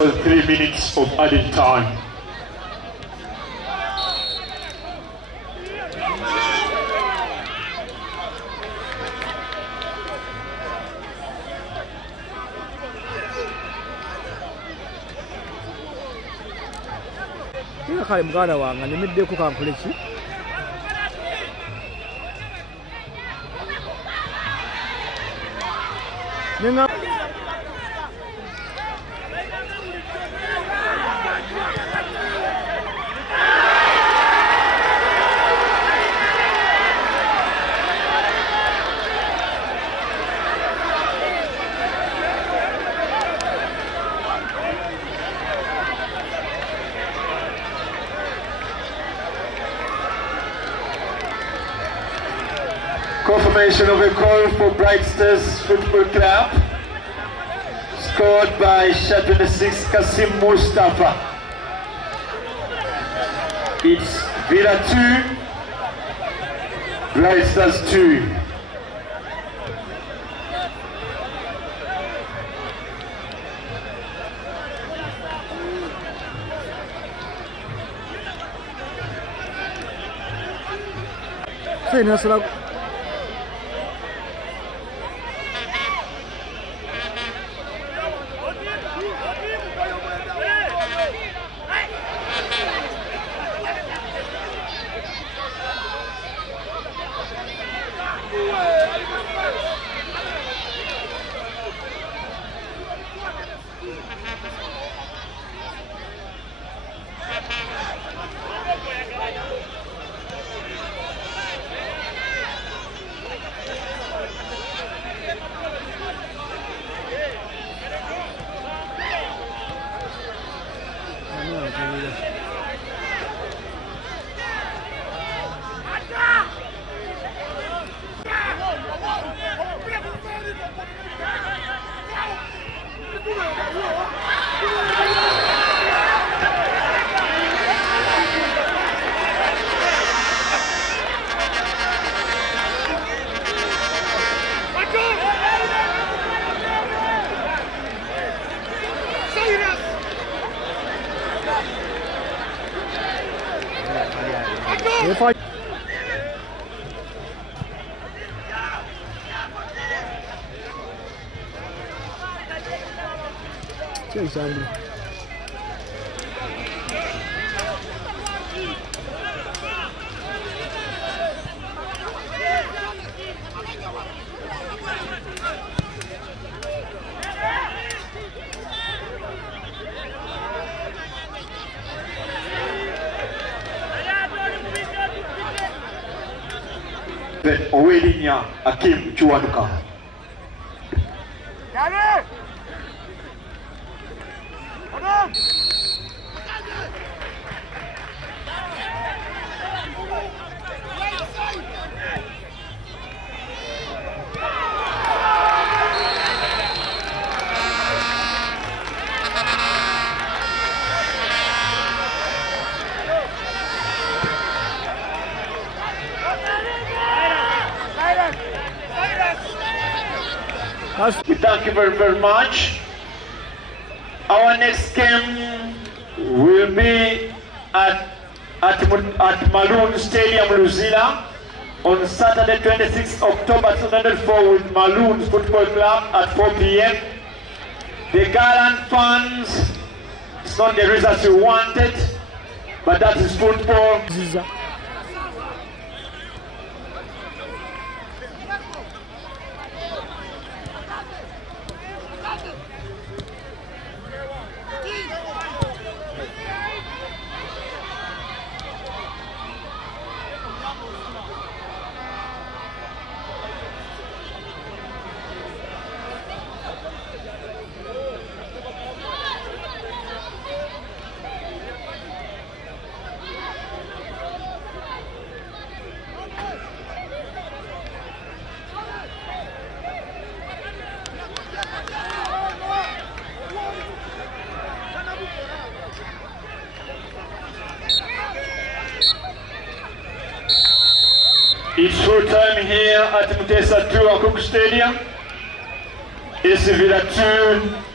3 minutes of added time. Ina kale muganda wange nimiddeeko kankole ki? Nenga Confirmation of a call for Bright Stars Football Club, scored by Sha 26 Kasim Mustafa. It's Villa 2, Bright Stars 2. sai nasara if I say something. Owelinya Akim Chuanuka. We thank you very, very much. Our next game will be at Maloon Stadium, Luzila, on Saturday, 26th October 2004 with Maloon Football Club at 4 p.m. The Garland fans, it's not the results you wanted, but that is football. It's full time here at Mutesa 2 Akuk Stadium. It's Villa 2.